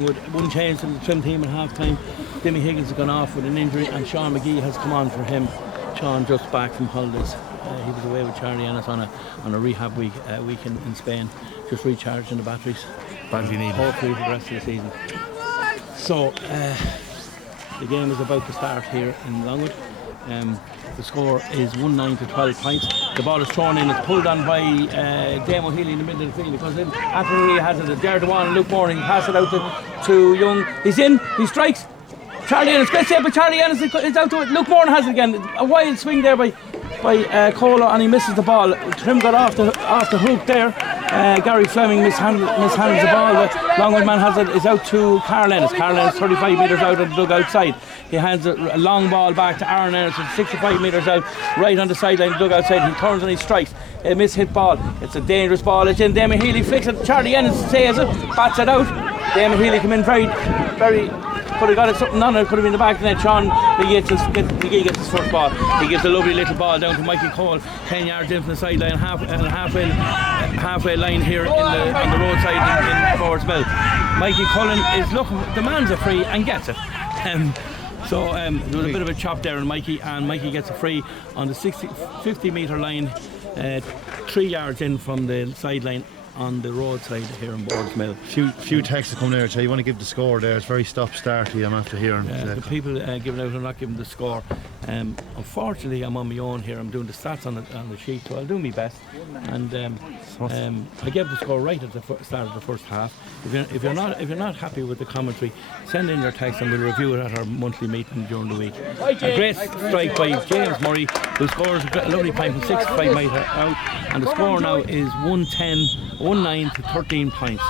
One change to the Trim team at half time. Demi Higgins has gone off with an injury and Sean McGee has come on for him. Sean just back from holidays. He was away with Charlie Ennis on a rehab weekend in Spain, just recharging the batteries. Badly needed. Hopefully for the rest of the season. So the game is about to start here in Longwood. The score is 1-9 to 12 points. The ball is thrown in, it's pulled on by Dame O'Healy in the middle of the field. He comes in, after he has it, Jared Dewan and Luke Moore, he passes it out to Young. He's in, he strikes. Charlie Ennis, great save, but Charlie Ennis is out to it. Luke Moore has it again. A wild swing there by Cola, and he misses the ball. Trim got off the hook there. Gary Fleming mishandles the ball. The Longwood man has it, is out to Carl Ennis. Carl Ennis 35 metres out of the dugout side. He hands a long ball back to Aaron Ennis, 65 metres out, right on the sideline, dugout side. He turns and he strikes. A miss-hit ball. It's a dangerous ball. It's in. Damon Healy flicks it. Charlie Ennis saves it, bats it out. Damon Healy come in very, could have got it something on it, could have been in the back of the net. Sean McGee gets his first ball. He gives a lovely little ball down to Mikey Cole, 10 yards in from the sideline, halfway line here on the roadside in Forest Mill. Mikey Cullen is looking, demands a free and gets it. So there was a bit of a chop there, and Mikey gets a free on the 50 metre line, 3 yards in from the sideline on the roadside here in Forest Mill. Few texts come there, so you want to give the score there. It's very stop-starty, I'm after hearing. The people giving out are not giving the score. Unfortunately, I'm on my own here. I'm doing the stats on the sheet, so I'll do my best. And I gave the score right at the start of the first half. If you're not happy with the commentary, send in your text and we'll review it at our monthly meeting during the week. A great strike by James Murray, who scores a lovely point from 65 metre out, and the score now is 1-9 to 13 points.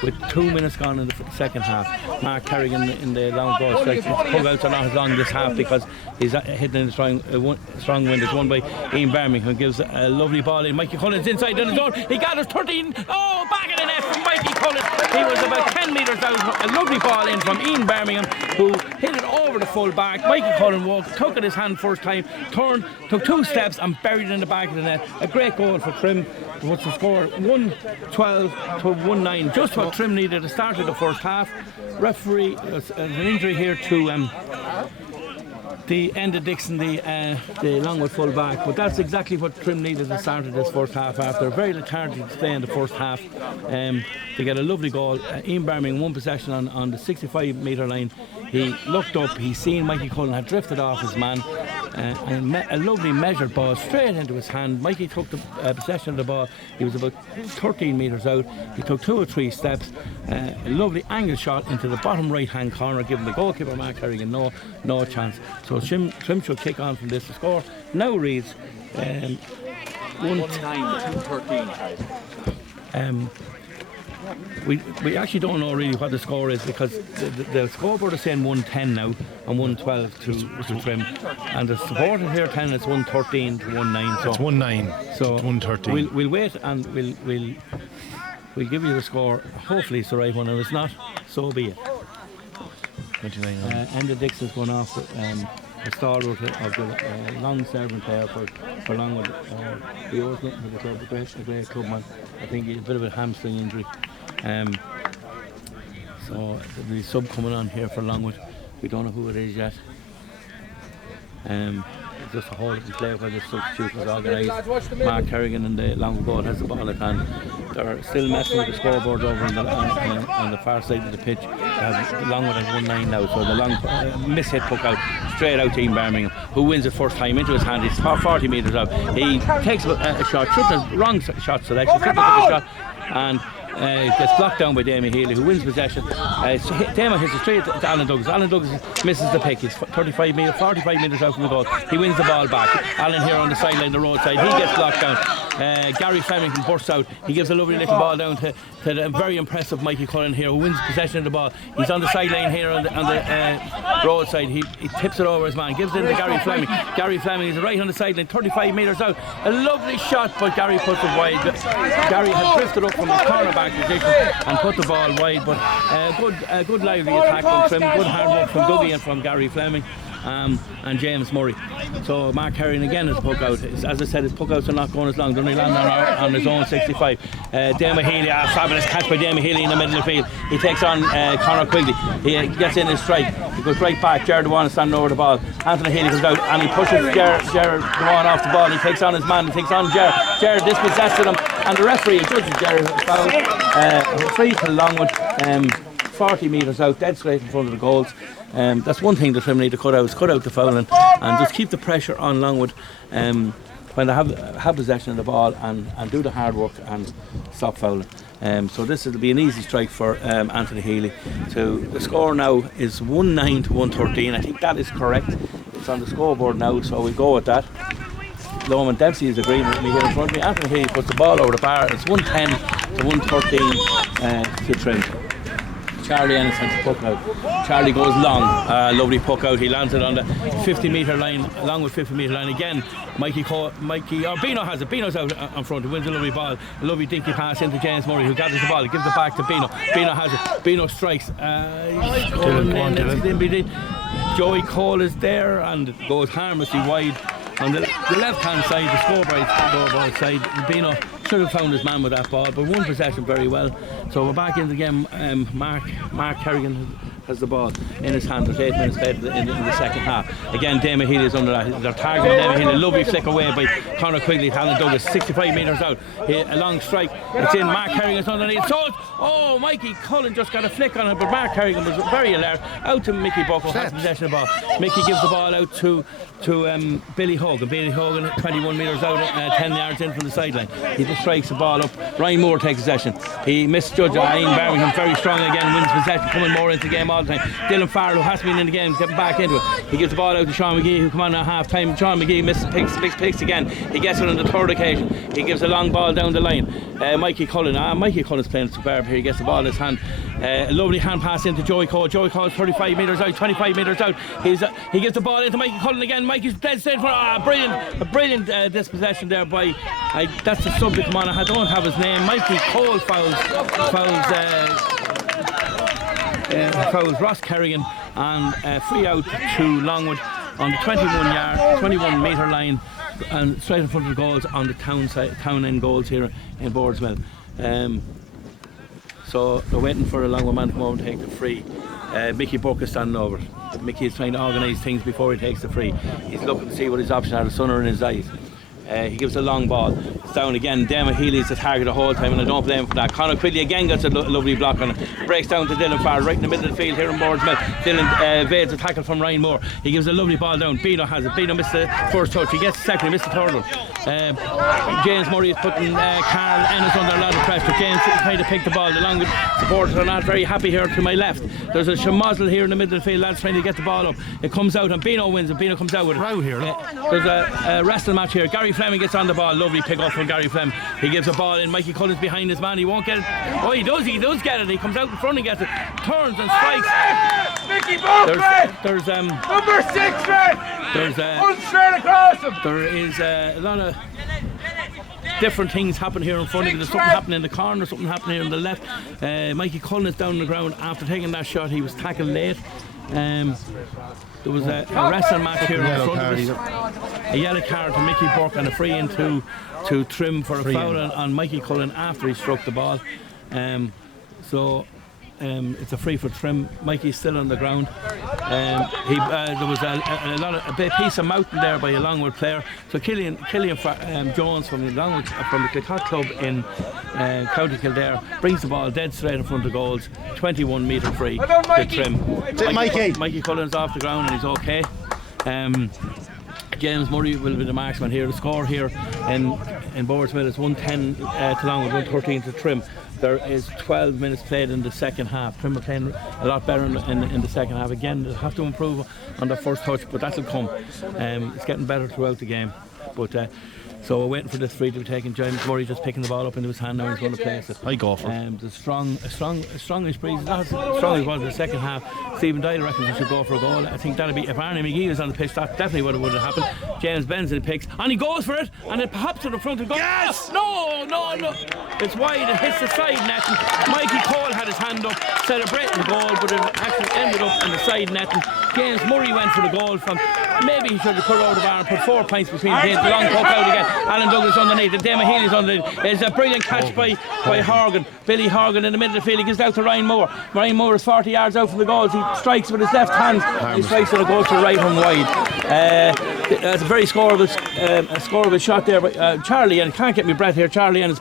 With 2 minutes gone in the second half. Mark Kerrigan in the long ball strikes. His pullouts are not as long this half because he's hitting in the strong wind. It's won by Ian Birmingham, who gives a lovely ball in. Mikey Cullen's inside in his own. He got his 13. Oh, back in the net from Mikey Cullen. He was about 10 metres out. A lovely ball in from Ian Birmingham, who hit it over the full back. Mikey Cullen took it his hand first time, turned, took 2 steps and buried it in the back of the net. A great goal for Trim. What's the score? 1-12 to 1-9. Just what Trim needed to start of the first half. Referee, an injury here to the end of Dixon, the Longwood full back, but that's exactly what Trim needed to start of this first half. After a very lethargic display in the first half, they get a lovely goal. Ian Birmingham, one possession on the 65 metre line. He looked up, he seen Mikey Cullen had drifted off his man, and a lovely measured ball straight into his hand. Mikey took the possession of the ball. He was about 13 metres out. He took 2 or 3 steps. A lovely angle shot into the bottom right hand corner, giving the goalkeeper Mark Kerrigan no chance. So Trim should kick on from this. The score now reads 1-9 to 2-13. We actually don't know really what the score is, because the scoreboard is saying 1-10 now and 1-12 to Trim, and the supported here 10 is 1-13 to 1-9. So it's 1-9. So 1-13. We'll wait and we'll give you the score. Hopefully it's the right one, and if it's not, so be it. 29. Enda Dixon's going off the stalwart of the long-serving player for Longwood. He owes nothing to the club, a great clubman. I think he's a bit of a hamstring injury. So there'll be a sub coming on here for Longwood. We don't know who it is yet. Just a hold it and play while the substitute was organised. Mark Kerrigan in the Longwood goal has the ball at hand. They're still messing with the scoreboard over on the far side of the pitch. Longwood has 1-9 now, so the long miss-hit puck out straight out to Ian Birmingham, who wins it first time into his hand. He's 40 metres out. He takes a shot, shoots a wrong shot selection, and gets blocked down by Damien Healy, who wins possession. Damien hits it straight to Alan Douglas. Alan Douglas misses the pick. He's 45 metres out from the goal. He wins the ball back. Alan here on the sideline, the roadside. He gets blocked down. Gary Fleming bursts out. He gives a lovely little ball down to the very impressive Mikey Cullen here, who wins possession of the ball. He's on the sideline here on the roadside. He tips it over his man, gives it to Gary Fleming. Gary Fleming is right on the sideline, 35 metres out. A lovely shot, but Gary puts it wide. Gary had drifted up from his cornerback position and put the ball wide, but good lively attack from Trim, good hard work from Dougie and from Gary Fleming. and James Murray. So Mark Herring again is puck out. As I said, his puck outs are not going as long. They're only landing on his own 65. Damon Healy, fabulous catch by Damon Healy in the middle of the field. He takes on Conor Quigley. He gets in his strike. He goes right back. Jared Dewan is standing over the ball. Anthony Healy comes out and he pushes Jared Dewan off the ball. He takes on his man. He takes on Jared. Jared dispossessed him, and the referee judges Jared foul. Free to Longwood. 40 metres out, dead straight in front of the goals. That's one thing the Trim need to cut out the fouling and just keep the pressure on Longwood when they have possession of the ball and do the hard work and stop fouling. So this will be an easy strike for Anthony Healy. So the score now is 1-9 to 113. I think that is correct. It's on the scoreboard now, so we'll go with that. Loman Dempsey is agreeing with me here in front of me. Anthony Healy puts the ball over the bar. It's 110 to 113 to Trim. Charlie Ennis sends the puck out. Charlie goes long, lovely puck out. He lands it on the 50 metre line, along with 50 metre line again. Bino has it. Bino's out on front. He wins a lovely ball, a lovely dinky pass into James Murray, who gathers the ball. He gives it back to Bino. Bino has it. Bino strikes. Joey Cole is there and goes harmlessly wide. On the left hand side, the scoreboard side, Bino should have found his man with that ball, but won possession very well. So we're back in the game. Mark Kerrigan has the ball in his hand. There's 8 minutes played in the second half. Again, Damon Healy is under that. They're targeting Damon Healy. Lovely flick away by Conor Quigley. Alan Douglas, 65 metres out. A long strike. It's in. Mark Kerrigan's underneath. So, Mikey Cullen just got a flick on it, but Mark Kerrigan was very alert. Out to Mickey Buckle, has possession of the ball. Mickey gives the ball out to Billy Hogan. Billy Hogan, 21 metres out, 10 yards in from the sideline. He just strikes the ball up. Ryan Moore takes possession. He misjudged Ian Birmingham, very strong again, wins possession, coming more into the game all the time. Dylan Farrell, who has been in the game, getting back into it. He gives the ball out to Sean McGee, who come on at half time. Sean McGee misses picks again. He gets it on the third occasion. He gives a long ball down the line. Mikey Cullen's playing superb here. He gets the ball in his hand. A lovely hand pass into Joey Cole. Joey Cole's 35 metres out, 25 metres out. He gives the ball into Mikey Cullen again. Mikey's dead straight for a brilliant dispossession there by that's the subject. Come on, I don't have his name. Mikey Cole fouls Ross Kerrigan, and free out to Longwood on the 21 metre line, and straight in front of the goals on the town end goals here in Boardsmill. So they're waiting for a Longwood man to come over and take the free. Mickey Burke is standing over. Mickey is trying to organise things before he takes the free. He's looking to see what his options are. The sun are in his eyes. He gives a long ball. It's down again. Damon Healy is the target the whole time, and I don't blame him for that. Conor Quigley again gets a lovely block on it. Breaks down to Dylan Farr right in the middle of the field here in Boardsmill. Dylan evades a tackle from Ryan Moore. He gives a lovely ball down. Bino has it. Bino missed the first touch. He gets the second. He missed the third one. James Murray is putting Carl Ennis under a lot of pressure. James is trying to pick the ball. The Longwood supporters are not very happy here to my left. There's a Shamazel here in the middle of the field. Lads trying to get the ball up. It comes out and Bino wins it. Bino comes out with it. There's a wrestling match here. Gary Fleming gets on the ball. Lovely pick up from Gary Flem. He gives a ball in. Mikey Cullen's behind his man. He won't get it. Oh, he does get it. He comes out in front and gets it. Turns and strikes. Mickey Buck, there's number 6, there's straight across him. There is a lot of different things happen here in front of you. There's something happening in the corner, something happening here on the left. Mikey Cullen is down on the ground after taking that shot. He was tackled late. There was a wrestling match here in front of us. A yellow card to Mickey Burke and a free in to Trim for a foul on Mikey Cullen after he struck the ball. It's a free for Trim. Mikey's still on the ground. There was a piece of mountain there by a Longwood player. So Killian Jones from the Kilcott Club in County Kildare brings the ball dead straight in front of goals. 21 metre free to Trim. Mikey Cullen's off the ground and he's okay. James Murray will be the marksman here. The score here in Boardsmill is 110 to Longwood, 113 to Trim. There is 12 minutes played in the second half. Trim are playing a lot better in the second half. Again, they'll have to improve on their first touch, but that'll come. It's getting better throughout the game. But So we're waiting for this free to be taken. James Murray just picking the ball up into his hand now. He's going to place it. I go for it. The strongish breeze, not as strong as was in the second half. Stephen Dyle reckons he should go for a goal. I think that'd be, if Arnie McGee was on the pitch, that definitely would have happened. James Benson picks and he goes for it and it pops to the front and goes. Yes! No! It's wide, it hits the side net. Mikey Cole had his hand up, celebrating the goal, but it actually ended up in the side net. And James Murray went for the goal from. Maybe he should have put it over the bar and put 4 points between the teams. The long poke out again. Alan Douglas underneath. And Damon Healy's underneath. It's a brilliant catch by Horgan. Billy Horgan in the middle of the field. He gives it out to Ryan Moore. Ryan Moore is 40 yards out from the goals. He strikes with his left hand. He strikes and it goes to the right hand wide. That's a very scoreable shot there by Charlie. And I can't get my breath here. Charlie and his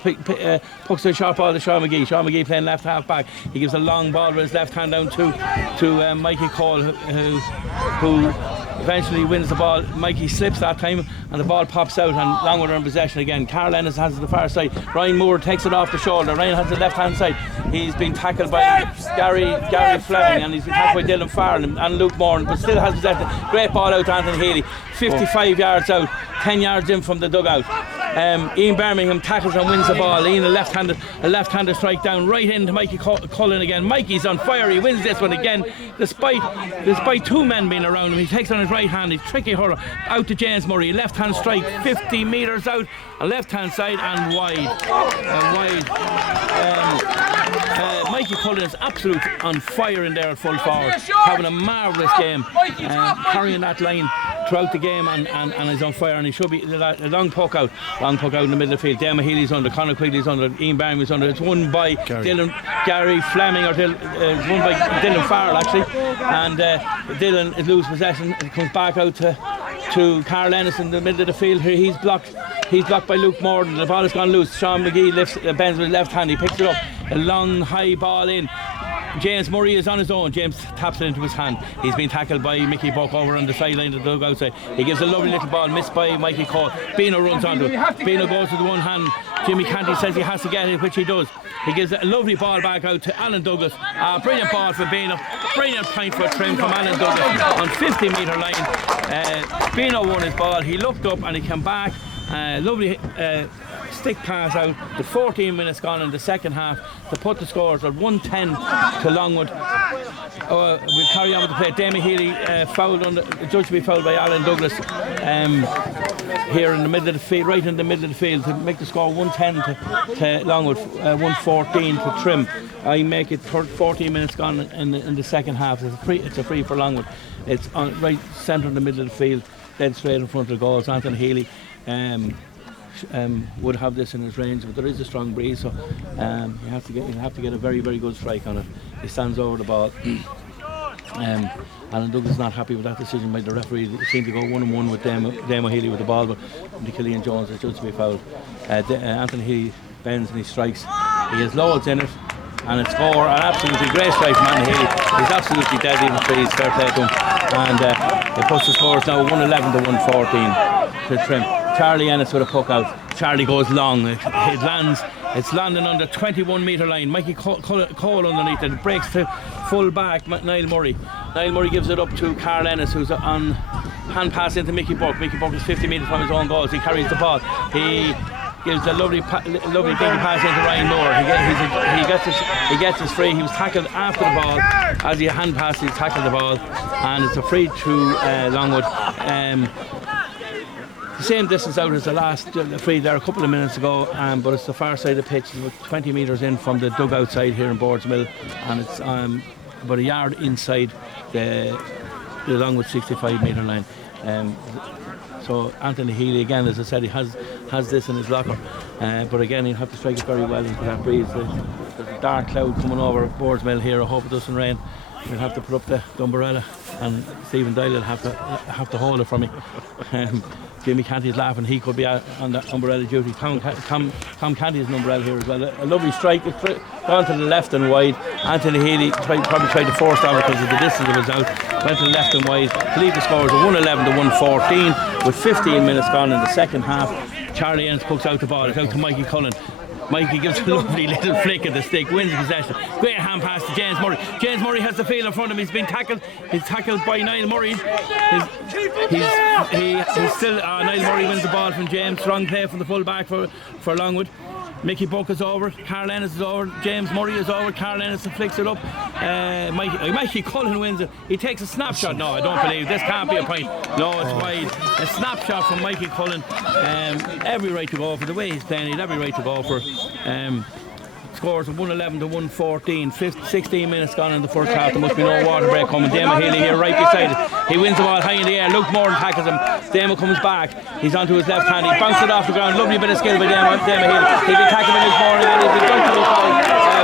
pucks a shot ball to Sean McGee. Sean McGee playing left half back. He gives a long ball with his left hand down to Mikey Cole, who eventually wins the ball. Mikey slips that time and the ball pops out and Longwood are in possession again. Carl Ennis has it the far side. Ryan Moore takes it off the shoulder. Ryan has the left hand side. He's been tackled by Gary Fleming and he's been tackled by Dylan Farrell and Luke Moore, but still has possession. Great ball out to Anthony Healy. 55 yards out, 10 yards in from the dugout. Ian Birmingham tackles and wins the ball. Ian a left-handed strike down right into Mikey Cullen again. Mikey's on fire. He wins this one again, despite two men being around him. He takes on his right hand. He's tricky hurler out to James Murray. Left-hand strike, 50 metres out, a left-hand side and wide. Mikey Cullen is absolutely on fire in there at full forward, having a marvellous game, carrying that line throughout the game and is on fire, and he should be a long poke out in the middle of the field. Dema Healy's under, Conor Quigley's under, Ian Barry's under. It's won by Gary Fleming, or it's won by Dylan Farrell actually, and Dylan is lose possession. It comes back out to Carl Ennis in the middle of the field here. He's blocked by Luke Morden. The ball has gone loose. Sean McGee bends with his left hand. He picks it up, a long high ball in. James Murray is on his own. James taps it into his hand. He's been tackled by Mickey Buck over on the sideline of the dugout side. He gives a lovely little ball, missed by Mikey Cole. Bino runs onto it. Bino goes with the one hand. Jimmy Canty says he has to get it, which he does. He gives a lovely ball back out to Alan Douglas. Brilliant ball for Bino. Brilliant point for a trim from Alan Douglas on 50-metre line. Bino won his ball. He looked up and he came back. Lovely stick pass out with 14 minutes gone in the second half to put the scores at 110 to Longwood. We'll carry on with the play. Damien Healy judged to be fouled by Alan Douglas here in the middle of the field, right in the middle of the field, to make the score 110 to Longwood, 114 to Trim. I make it 14 minutes gone in the second half. It's a free for Longwood. It's on right centre in the middle of the field, dead straight in front of the goals. Anthony Healy would have this in his range, but there is a strong breeze, so you have to get a very, very good strike on it. He stands over the ball. Alan Douglas is not happy with that decision by the referee. They seem to go 1-on-1 with Damo Healy with the ball, but Killian Jones is judged to be fouled. Anthony Healy bends and he strikes. He has loads in it, and it's an absolutely great strike from Anthony Healy. He's absolutely dead even trees, fair play to him. And it puts the scores now 111 to 114 to Trim. Charlie Ennis with a puck out. Charlie goes long. It's landing on the 21-metre line. Mikey Cole underneath it. It breaks to full back Niall Murray. Niall Murray gives it up to Carl Ennis, who's on hand pass into Mickey Buck. Mickey Buck is 50 metres from his own goals. He carries the ball. He gives a lovely dinky pass into Ryan Moore. He gets his free. He was tackled after the ball. As he hand passed, he tackled the ball, and it's a free to Longwood. The same distance out as the last free there a couple of minutes ago, but it's the far side of the pitch, 20 metres in from the dugout side here in Boardsmill, and it's about a yard inside the Longwood 65-metre line. So Anthony Healy, again, as I said, he has this in his locker, but again he'll have to strike it very well into that breeze. There's a dark cloud coming over Boardsmill here. I hope it doesn't rain. We'll have to put up the umbrella, and Stephen Dyle will have to hold it for me. Jimmy Canty's laughing. He could be on the umbrella duty. Tom Canty is an umbrella here as well. A lovely strike. It's gone to the left and wide. Anthony Healy probably tried to force down because of the distance it was out. Went to the left and wide to leave the scores of 111 to 114 with 15 minutes gone in the second half. Charlie Ennis puts out the ball. It's out to Mikey Cullen. Mikey gives a lovely little flick at the stick, wins possession. Great hand pass to James Murray. James Murray has the field in front of him. He's been tackled. He's tackled by Niall Murray. He's still. Niall Murray wins the ball from James. Strong play from the full back for Longwood. Mickey Buck is over, Carl Ennis is over, James Murray is over, Carl Ennis flicks it up. Mikey Cullen wins it. He takes a snapshot. No, I don't believe this can't be a point. No, it's wide. A snapshot from Mikey Cullen. Every right to go for the way he's playing. He'd every right to go for. Scores of 111 to 114. 16 minutes gone in the first half. There must be no water break coming. Damo Healy here right beside it. He wins the ball high in the air. Luke Moran tackles him. Damo comes back. He's onto his left hand. He bounced it off the ground. Lovely bit of skill by Damo Healy. He can tackle him in his morning and he's done to the ball.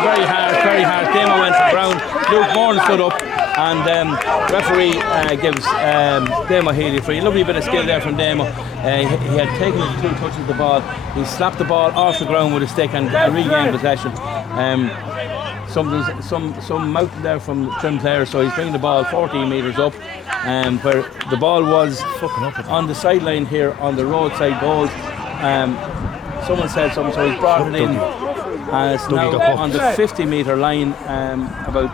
Very hard. Damo went to ground. Luke Moran stood up. And referee gives Damo Healy free. Lovely bit of skill there from Damo. He had taken it 2 touches of the ball. He slapped the ball off the ground with a stick and regained possession. Some mountain there from the Trim players, so he's bringing the ball 14 metres up. Where the ball was on the sideline here on the roadside goals. Someone said something, so he's brought it in. It's now on the 50-metre line, about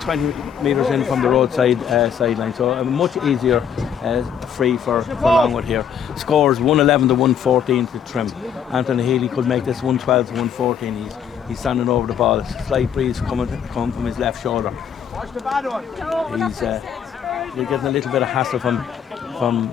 20 metres in from the roadside sideline, so a much easier free for Longwood here. Scores 111 to 114 to Trim. Anthony Healy could make this 112 to 114. He's standing over the ball. A slight breeze coming from his left shoulder. He's getting a little bit of hassle from Sean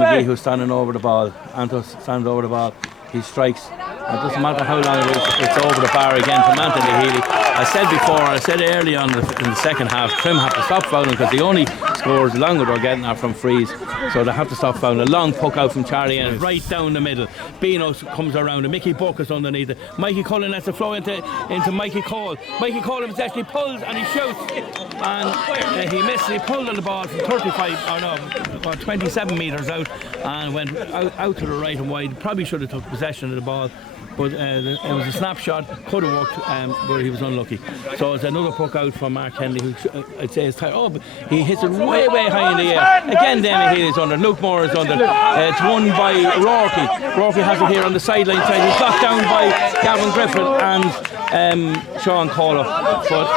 McGee, who's standing over the ball. Anto stands over the ball. He strikes. It doesn't matter how long it is, it's over the bar again from Anthony Healy. I said early on in the second half, Trim have to stop fouling because the only scores Longwood are getting are from frees. So they have to stop fouling. A long puck out from Charlie and right down the middle. Bino comes around and Mickey Buck is underneath it. Mikey Cullen lets it flow into Mikey Cole. Mikey Cole actually pulls and he shoots. And he missed. He pulled on the ball from 27 metres out and went out to the right and wide. Probably should have took possession of the ball. But it was a snapshot, could have worked, but he was unlucky. So it's another puck out from Mark Henley, who I'd say is tired. Oh, but he hits it way high in the air. Again, Damo Healy is under. Luke Moore is under. It's won by Rourke. Rourke has it here on the sideline side. He's blocked down by Gavin Griffin and Sean Kohler. But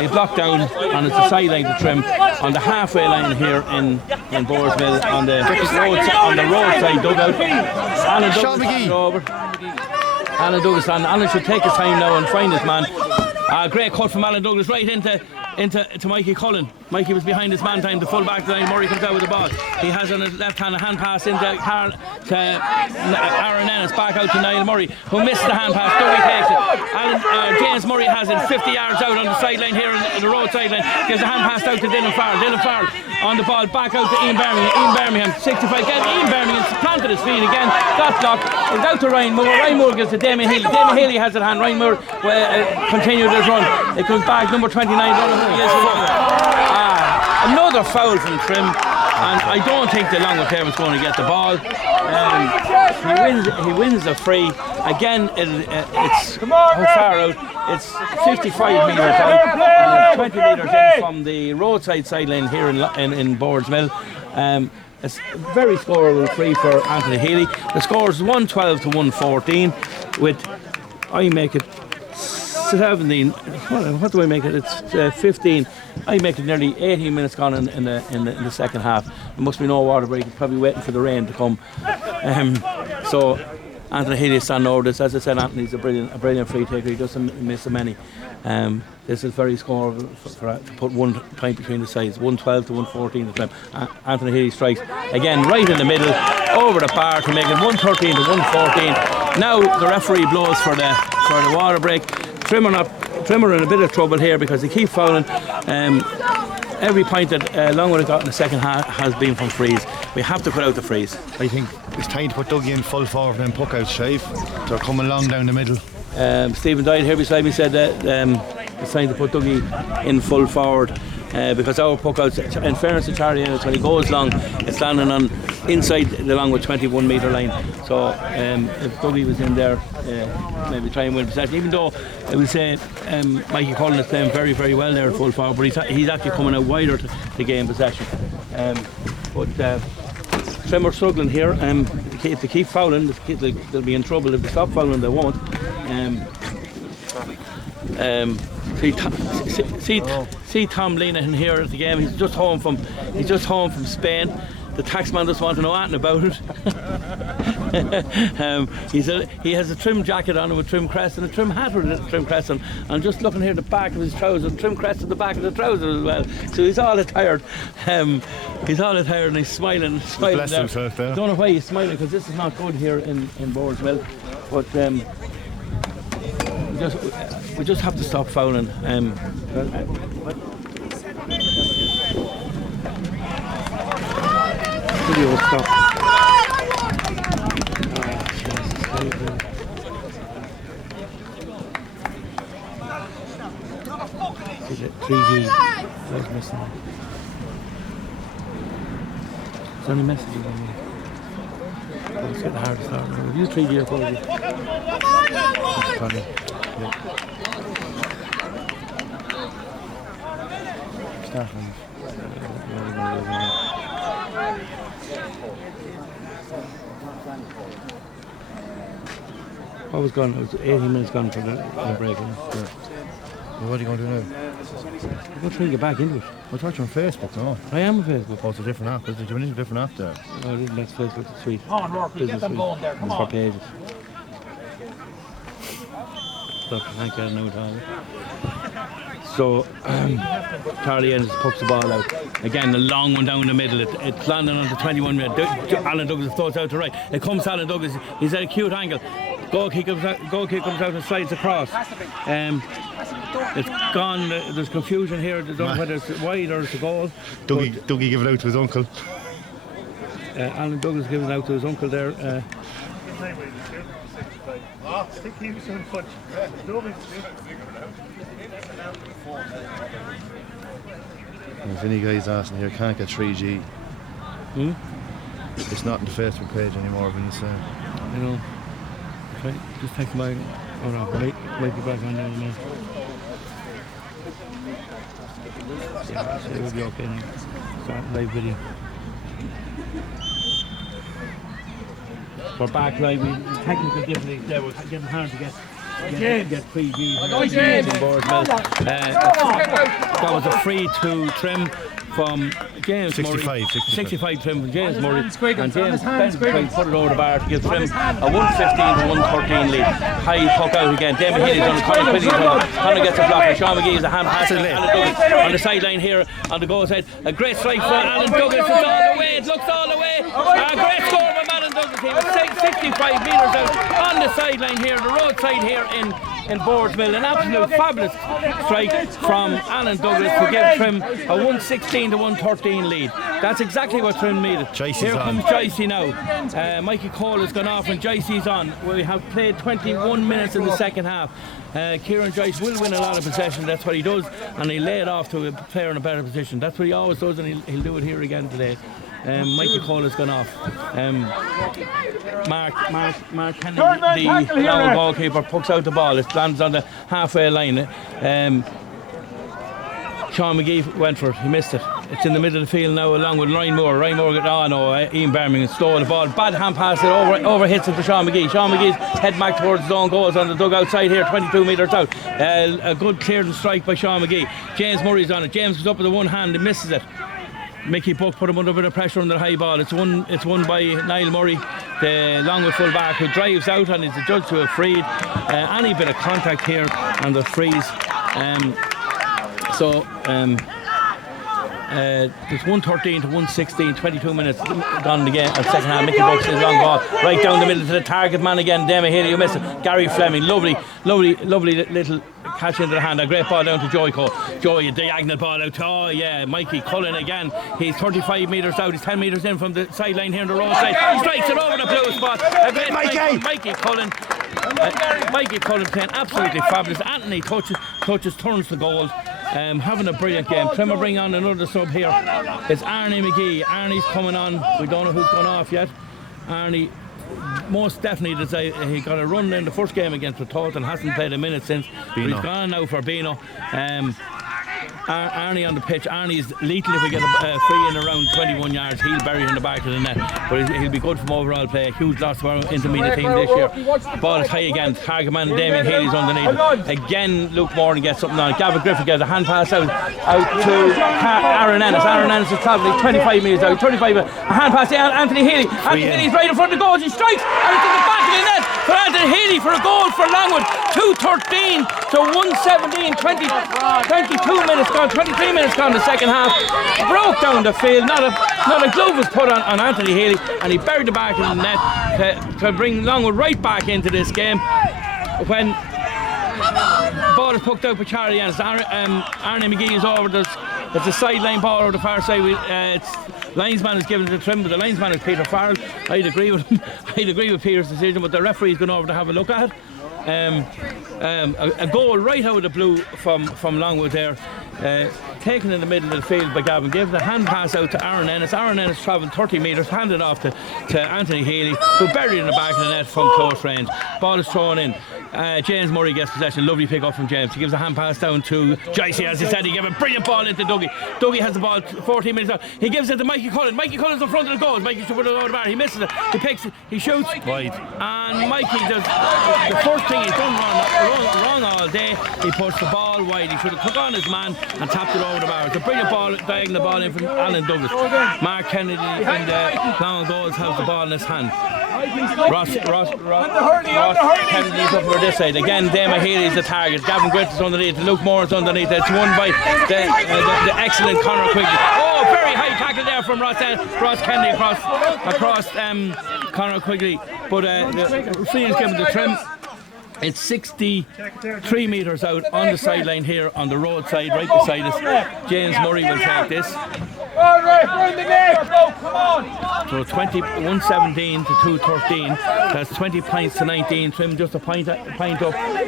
it's blocked down and it's the sideline to Trim on the halfway line here in Boarsville on the roadside dugout. Alan Douglas is over. Alan Douglas, and Alan should take his time now and find his man. Great cut from Alan Douglas right into Mikey Cullen. Mikey was behind his man time, the full back line. Murray comes out with the ball. He has on his left hand a hand pass into Aaron Ennis, back out to Niall Murray, who missed the hand pass. Dougie takes it. James Murray has it 50 yards out on the sideline here on the road sideline. Gives a hand pass out to Dylan Farrell. Dylan Farrell on the ball, back out to Ian Birmingham. Ian Birmingham, 65. Ian Birmingham planted his feet again. Got blocked. It's out to Ryan Moore. Ryan Moore gives to Damo Healy. Damo Healy has it hand. Ryan Moore continued his run. It comes back, number 29. Another foul from Trim, and I don't think the Longwood player was going to get the ball. He wins the free. Again, it's how far out? It's 55 metres out, 20 metres in from the roadside sideline here in Boardsmill. It's very scoreable free for Anthony Healy. The score is 112 to 114. I make it 17. What do I make it? It's 15. I make it nearly 18 minutes gone in the second half. There must be no water break. Probably waiting for the rain to come. So Anthony Healy is standing over this. As I said, Anthony's a brilliant free taker. He doesn't miss them any. This is very scoreable to put 1 point between the sides. 112 to 114 the time. Anthony Healy strikes again right in the middle over the bar to make it 113 to 114. Now the referee blows for the water break. Trim are in a bit of trouble here because they keep fouling. Every point that Longwood have got in the second half has been from frees. We have to put out the frees. I think it's time to put Dougie in full forward and puck out Shive. They're coming along down the middle. Stephen Dyer here beside me said that it's time to put Dougie in full forward because our puck outs, in fairness to Charlie Ennis, when he goes long, it's landing on inside the Longwood 21 metre line. So if Dougie was in there, maybe try and win possession, even though I would say Mikey Cullen is playing very well there at full forward, but he's actually coming out wider to gain possession. But Trim are struggling here. If they keep fouling, they'll be in trouble. If they stop fouling, they won't. See Tom Leanahan here at the game. He's just home from Spain. The taxman doesn't want to know anything about it. He has a trim jacket on with trim crest and a trim hat with a trim crest on. And just looking here at the back of his trousers, trim crest at the back of the trousers as well. So he's all attired. He's all attired and he's smiling. Bless himself there. I don't know why he's smiling, because this is not good here in Boardsmill. But we just have to stop fouling. Video stop. 3G. Where's missing? Is there any messages on me? Oh, it's getting hard to start. Use 3G or 4G. Start on. I was gone. It was 18 minutes gone for the break. Yeah. Well, what are you going to do now? I'm going to try and get back into it. I thought you're on Facebook, no? I am on Facebook. Oh, it's a different app, isn't it? You need a different app there. Oh, that's Facebook, it's sweet. Come on, Rourke, get them going there, come It's for on. pages. Look, I can't get it now, Tyler. So, Charlie Ennis puts the ball out. Again, the long one down the middle. It's landing on the 21 minute. Alan Douglas throws out to right. It comes to Alan Douglas. He's at a cute angle. Goal kick comes out and slides across. It's gone. There's confusion here. I don't know whether it's wide or it's a goal. Dougie give it out to his uncle. Alan Douglas giving it out to his uncle there. If any guys asking here, can't get 3G. It's not on the Facebook page anymore, Vince. You know, okay, just take my. Oh no, might be back on there now. Yeah, so it will be okay now. Start live video. We're back live. Technical difficulties there. We're getting hard to get 3G in Boardsmill. That was a free to trim from James 65 trim from James Murray, and James Ben put it over the bar to give trim a 115 to 113 lead. High puck out again. Damon Healy's on the corner. Connor gets a block. Sean McGee is a hand pass on the sideline here on the goal side. A great strike for Alan Douglas. It's all the way. It looks all the way. A great score from Alan Douglas. He was 65 metres out on the sideline here, the roadside here in Boardsmill. An absolute fabulous strike from Alan Douglas to give Trim a 116 to 113 lead. That's exactly what Trim needed. Here comes Joycey now. Mikey Cole has gone off and Joycey's on. We have played 21 minutes in the second half. Kieran Joyce will win a lot of possession. That's what he does, and he'll lay it off to a player in a better position. That's what he always does, and he'll do it here again today. Mikey Cole has gone off. Mark Kennedy, the Longwood goalkeeper, pucks out the ball. It lands on the halfway line. Sean McGee went for it. He missed it. It's in the middle of the field now along with Ryan Moore. Ian Birmingham stole the ball. Bad hand pass. It over hits it to Sean McGee. Sean McGee's head back towards his own goals on the dugout side here, 22 metres out. A good cleared strike by Sean McGee. James Murray's on it. James goes up with the one hand and misses it. Mickey Buck put him under a bit of pressure on the high ball. It's won by Niall Murray, the Longwood full back, who drives out and is adjudged to a free. Any bit of contact here and the frees. It's 113 to 116, 22 minutes gone again at second half. Mickey Buck's his long ball right down the middle to the target man again. Dema Haley, you missed it. Gary Fleming, lovely little catch into the hand. A great ball down to Joey Cole. Joey, a diagonal ball out to, oh yeah, Mikey Cullen again. He's 35 metres out. He's 10 metres in from the sideline here on the roadside. Strikes it over the blue spot. A great Mikey Cullen. Mikey Cullen playing absolutely fabulous. Anthony touches, turns the goal. Having a brilliant game. Trimmer bring on another sub here. It's Arnie McGee. Arnie's coming on. We don't know who's gone off yet. Arnie most definitely he got a run in the first game against Tolton. Hasn't played a minute since. But he's gone now for Bino. Arnie on the pitch. Arnie's lethal if we get a free in around 21 yards. He'll bury it in the back of the net, but he'll be good from overall play. A huge loss for our intermediate team this year. Ball is high again. Target man Damien Healy's underneath. Again, Luke Moran gets something on. Gavin Griffith gets a hand pass out to Aaron Ennis. Aaron Ennis is travelling 25 metres out. 25. A hand pass to Anthony Healy. Anthony Healy's right in front of the goals. He strikes and it's in the back of the net for Anthony Healy for a goal for Longwood. 2:13 to 1:17. 22 minutes gone. 23 minutes gone. The second half broke down the field. Not a glove was put on Anthony Healy, and he buried the back in the net to bring Longwood right back into this game. When ball is poked out for Charlie Ennis, Arnie McGee is over. It's a sideline ball over the far side. Linesman is given to Trim, but the linesman is Peter Farrell. I'd agree with him. I'd agree with Peter's decision, but the referee's gone over to have a look at it. A goal right out of the blue from Longwood there, taken in the middle of the field by Gavin. Gave the hand pass out to Aaron Ennis. Aaron Ennis travelled 30 metres, handed off to Anthony Healy, who buried in the back of the net from close range. Ball is thrown in. James Murray gets possession. Lovely pick up from James. He gives a hand pass down to Joycey, as he said. He gave a brilliant ball into Dougie. Dougie has the ball 14 minutes out. He gives it to Mikey Cullen. Mikey Cullen's in front of the goals. Mikey should put it over the bar. He misses it. He picks it. He shoots wide. And Mikey does the first thing he's done wrong all day. He puts the ball wide. He should have took on his man and tapped it over the bar. It's a brilliant ball, diagonal ball in from Alan Douglas. Mark Kennedy in the long goals has the ball in his hand. Ross Kennedy's up for this side. Again, Damon Healy's the target. Gavin Griffith's underneath. Luke Moore's underneath. It's won by the excellent Conor Quigley. Oh, very high tackle there from Ross Kennedy across Conor Quigley. But the referee is given the Trim. It's 63 metres out on the sideline here on the roadside, right beside us. James Murray will take this. So 1:17 to 2:13. That's 20 points to 19. Trim just a pint up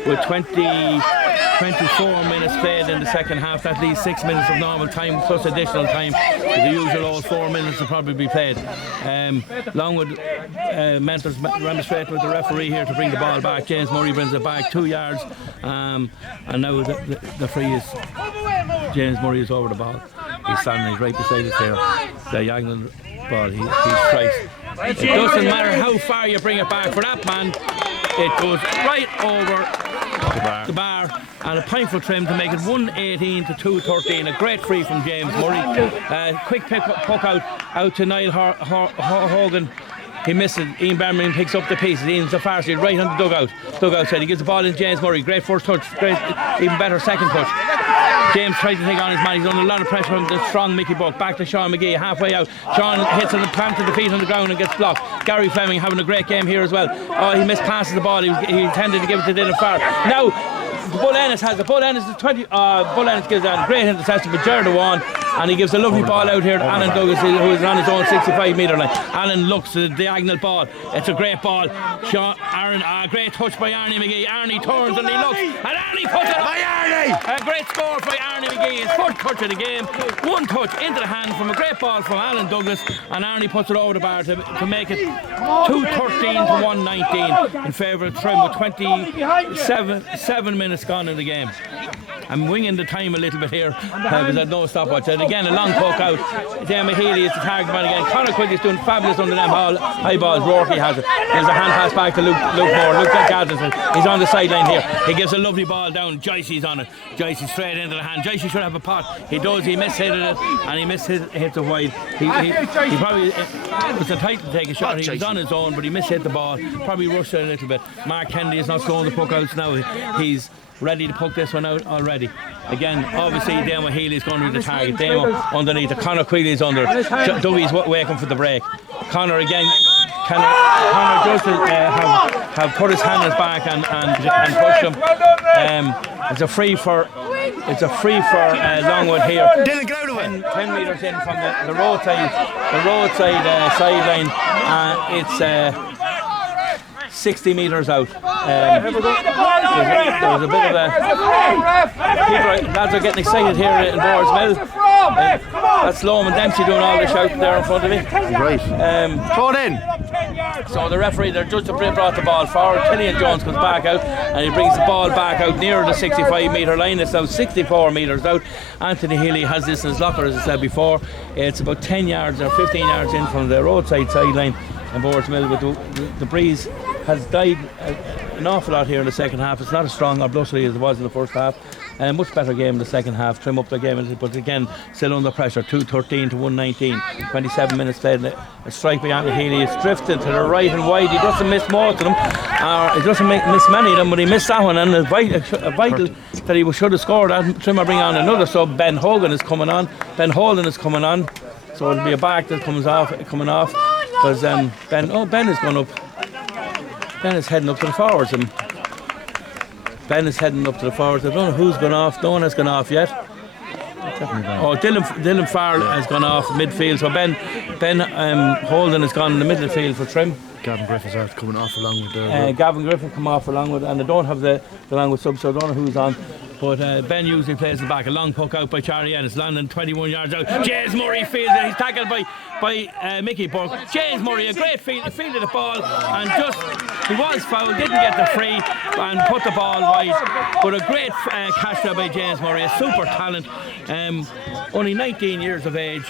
with 24 minutes played in the second half. That leaves 6 minutes of normal time plus additional time. The usual old 4 minutes will probably be played. Longwood mentors remonstrate with the referee here to bring the ball back. James Murray brings it back 2 yards, and now the free is James Murray is over the ball. He's standing, he's right beside us here. The diagonal ball, he strikes. It doesn't matter how far you bring it back for that man, it goes right over the bar, and a point for Trim to make it 1:18 to 2:13. A great free from James Murray. Quick puck out to Niall Hogan. He misses. Ian Berman picks up the pieces. Ian's the far side, right on the dugout side. He gives the ball in James Murray. Great first touch, great, even better second touch. James tries to take on his man. He's under a lot of pressure from the strong Mickey Buck. Back to Sean McGee, halfway out. Sean hits on the plant of the feet on the ground and gets blocked. Gary Fleming having a great game here as well. Oh, he mispasses the ball. He intended to give it to Dylan Farr. Now, Bull Ennis has it. Bull Ennis is 20. Bull Ennis gives a great interception with Jared Dewan, and he gives a lovely ball out here to Alan Douglas, who is on his own 65 metre line. Alan looks at the diagonal ball. It's a great ball. Aaron, great touch by Arnie McGee. Arnie turns and he looks, and Arnie puts it by Arnie. A great score by Arnie McGee. His first touch of the game. One touch into the hand from a great ball from Alan Douglas, and Arnie puts it over the bar to make it 2:13 to 1:19 in favour of Trim with 27 minutes gone in the game. I'm winging the time a little bit here because there's no stopwatch. And again, a long poke out. Damon Healy is the target man again. Conor Quigley's doing fabulous under them high balls. Rourke has it. There's a hand pass back to Luke Moore. Luke Gadsden. He's on the sideline here. He gives a lovely ball down. Joycey's on it. Joycey straight into the hand. Joycey should have a pot. He does. He mishit it and he hits it wide. He probably was entitled to take a shot. He was on his own, but he mishit the ball. Probably rushed it a little bit. Mark Kennedy is not throwing the puck out now. He's ready to poke this one out already. Again, obviously Damon Healy's going to be the target. Damon underneath. Connor Quigley's under. Dougie's waiting for the break. Connor again. Connor does have put his hand in his back and pushed him. It's a free for Longwood here. 10 metres in from the roadside sideline. It's 60 metres out. There's a bit of a... Lads are getting excited here in Boards Mill. That's Loam and Dempsey doing all the shouting there in front of me. Right. Throw it in. So the referee, they're just brought the ball forward. Killian Jones comes back out and he brings the ball back out nearer the 65 metre line. It's now 64 metres out. Anthony Healy has this in his locker, as I said before. It's about 10 yards or 15 yards in from the roadside sideline in Boardsmill, but the breeze has died an awful lot here in the second half. It's not as strong or blustery as it was in the first half. A much better game in the second half. Trim up the game, but again, still under pressure. 2-13 to 1-19. 27 minutes played. A strike by Anthony Healy. It's drifted to the right and wide. He doesn't miss most of them. He doesn't miss many of them, but he missed that one. And it's vital that he should have scored. Trimmer bring on another sub. Ben Hogan is coming on. Ben Holden is coming on. So it'll be a back that coming off. Because Ben is going up. Ben is heading up to the forwards. Ben is heading up to the forwards. I don't know who's gone off. No one has gone off yet. Dylan Farrell has gone off midfield. So Ben Holden has gone in the middle of the field for Trim. Gavin Griffiths coming off for Longwood there. Gavin Griffith come off for Longwood, and I don't have the Longwood sub, so I don't know who's on. But Ben usually plays the back. A long puck out by Charlie Ennis, landing 21 yards out. James Murray fields it. He's tackled by Mickey Burke. James Murray, a great fielded the ball, and he was fouled, didn't get the free, and put the ball wide. But a great catch there by James Murray, a super talent. Only 19 years of age.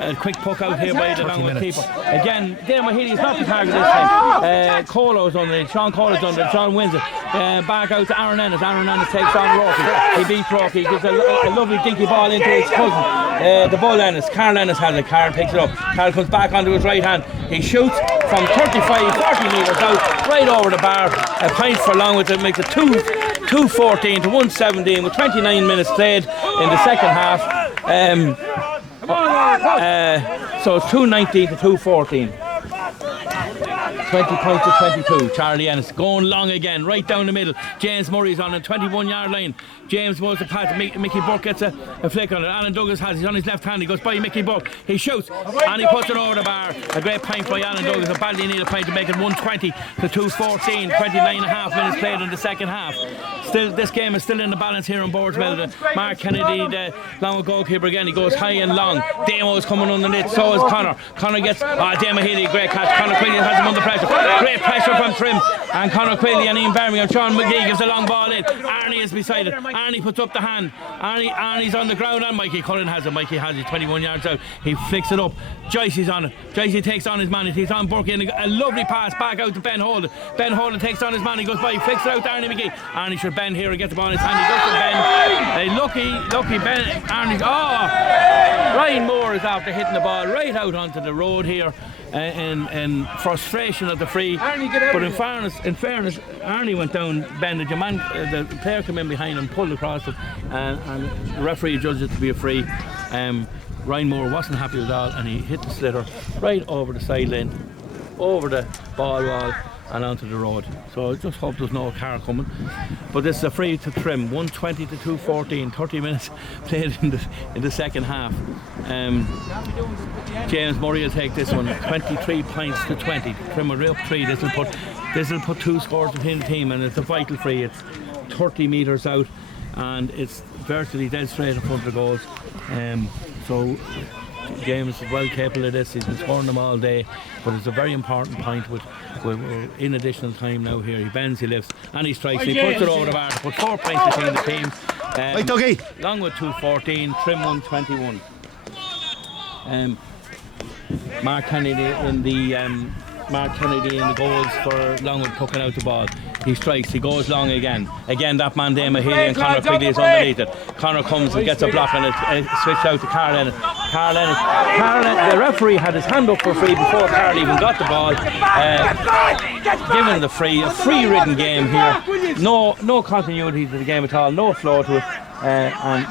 A quick puck out here by the Longwood keeper. Again, Damon Healy is not the target this time. Colo's under it. Sean Colo's under it. Sean wins it. Back out to Aaron Ennis. Aaron Ennis takes on Rocky. He beats Rocky. He gives a lovely dinky ball into his cousin. The ball Ennis. Carl Ennis has it. Carl picks it up. Carl comes back onto his right hand. He shoots from 35, 40 metres out, right over the bar. A point for Longwood that makes it 2-14 to 1-17 with 29 minutes played in the second half. So it's 2-19 to 2-14. 20 points to 22. Charlie Ennis going long again, right down the middle. James Murray's on a 21-yard line. James was the pass. Mickey Burke gets a flick on it. Alan Douglas has it. He's on his left hand. He goes by Mickey Burke. He shoots and he puts it over the bar. A great point by Alan Douglas. A badly needed point to make it 120 to 2-14. 29.5 minutes played in the second half. Still, this game is still in the balance here on Boardsmill. Mark Kennedy, the Longwood goalkeeper again. He goes high and long. Damo is coming underneath. So is Connor. Connor gets Damo Healy. Great catch. Connor Quilly has him under pressure. Great pressure from Trim and Conor Quilly and Ian Birmingham. Sean McGee gives a long ball in. Arnie is beside it. Arnie puts up the hand. Arnie's on the ground and Mikey Cullen has it. Mikey has it 21 yards out. He flicks it up. Joycey's on it. Joycey takes on his man. He takes on Burke in a lovely pass back out to Ben Holden. Ben Holden takes on his man. He goes by. He flicks it out to Arnie McGee. Arnie should bend here and get the ball in his hand. He goes to Ben. A lucky Ben. Arnie. Ryan Moore is after hitting the ball right out onto the road here. In frustration at the free, but in fairness, Arnie went down, bended. The player came in behind him, pulled across it, and the referee judged it to be a free. Ryan Moore wasn't happy with that, and he hit the sliotar right over the sideline, over the ball wall, and onto the road. So I just hope there's no car coming. But this is a free to Trim, 120 to 2-14, 30 minutes played in the second half. James Murray will take this one, 23 points to 20. Trim will up 3. This will put 2 scores between the team, and it's a vital free. It's 30 metres out, and it's virtually dead straight in front of the goals. So James is well capable of this. He's been scoring them all day, but it's a very important point. We're in additional time now here. He bends, he lifts, and he strikes. He puts it over the bar to put 4 points between the teams. Right, Dougie. Longwood 2-14, Trim 121. Mark Kennedy in the goals for Longwood pucking out the ball. He strikes, he goes long again. Again, that man Dama Healy and Conor Quigley is underneath it. Conor comes and gets a block and it switched out to Carl Ennis. The referee had his hand up for free before Carl even got the ball. Given the free, a free-ridden game here. No continuity to the game at all, no flow to it. And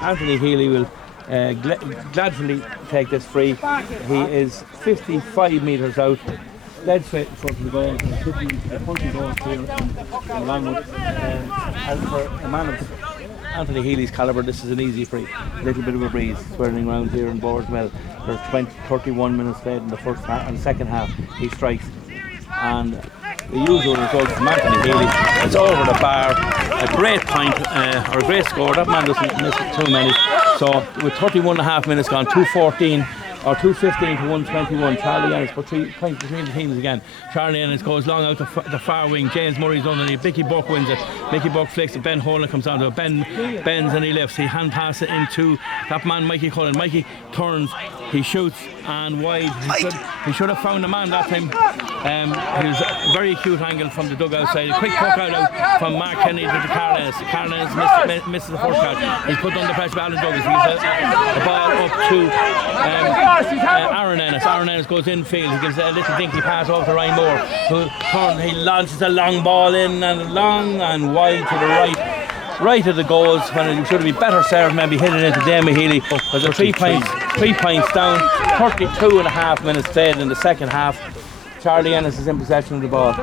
Anthony Healy will gladly take this free. He is 55 metres out, dead straight in front of the goal, and a punching goal here in Longwood. And for a man of Anthony Healy's calibre, this is an easy free. A little bit of a breeze swirling around here in Boardsmill. There's 31 minutes played in the first half, and the second half he strikes. And the usual result from Anthony Healy, it's over the bar. A great point, or a great score. That man doesn't miss too many. So with 31.5 minutes gone, 2:14 or 2:15 to 1:21. Charlie Ennis put 3 points between the teams again. Charlie Ennis goes long out the far wing. James Murray's underneath. Mickey Buck wins it. Mickey Buck flicks it. Ben Holland comes onto it. Ben bends and he lifts. He hand passes it into that man Mikey Cullen. Mikey turns. He shoots and wide. He should have found a man that time. He was a very acute angle from the dugout side. A quick puck out from Mark Kennedy to Carl Ennis. Carl Ennis misses the first catch. He's put under pressure by Alan Douglas. He gives the ball up to Aaron Ennis. Aaron Ennis goes infield. He gives a little dinky pass over to Ryan Moore, who he launches a long ball in and long and wide to the right of the goals, when it should be better served, maybe hit it into Damon Healy. But the 3 points down, 32.5 minutes played in the second half. Charlie Ennis is in possession of the ball.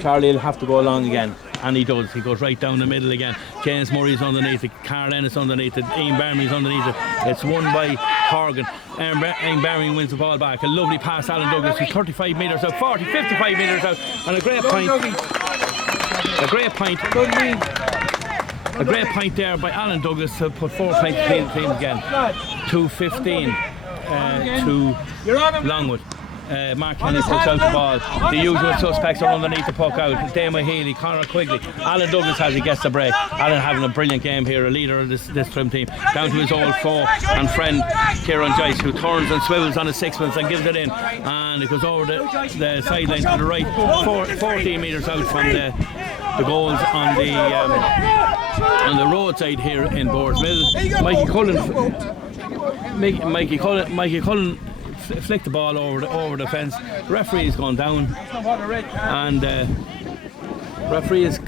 Charlie will have to go along again, and he does. He goes right down the middle again. James Murray's underneath it, Carl Ennis underneath it, Ian Barmy's underneath it. It's won by Horgan. Ian Barmy wins the ball back. A lovely pass, Alan Douglas, who's 35 metres out, 40, 55 metres out, and a great point. A great point there by Alan Douglas to put 4 points between the teams again. 2:15 to Longwood. Mark Kennedy puts out the ball. The usual suspects are underneath the puck out. Damon Healy, Conor Quigley. Alan Douglas has he gets the break. Alan having a brilliant game here, a leader of this trim team. Down to his old foe and friend Kieran Joyce, who turns and swivels on his sixpence and gives it in. And it goes over the sideline to the right, 14 metres out from the goals on the roadside here in Boardsmill. Mikey Cullen flicked the ball over the fence. Referee's gone down, and referee is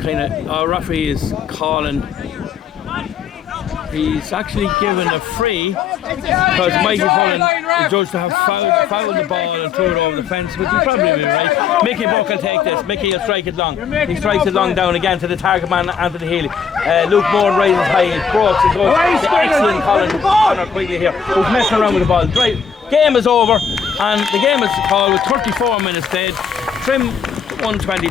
calling. He's actually given a free because Mikey Cullen is judged to have fouled the ball and threw it over the fence, which is probably right. Mickey Buck will take this. Mickey will strike it long. He strikes it long down again to the target man, Anthony Healy. Luke Moore raises high, it broke, it goes to excellent Conor Quigley here, who's messing around with the ball. Right, game is over, and the game is called with 34 minutes played. Trim 122.